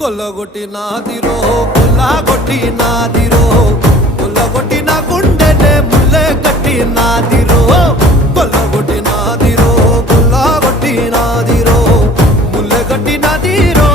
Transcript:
కొల్లగొట్టి నాదిరో కొల్లగొట్టి నాదిరో కొల్లగొట్టి నా గుండెనే ముల్లె కట్టి నాదిరో కొల్లగొట్టి నాదిరో కొల్లగొట్టి నాదిరో ముల్లె కట్టి నాదిరో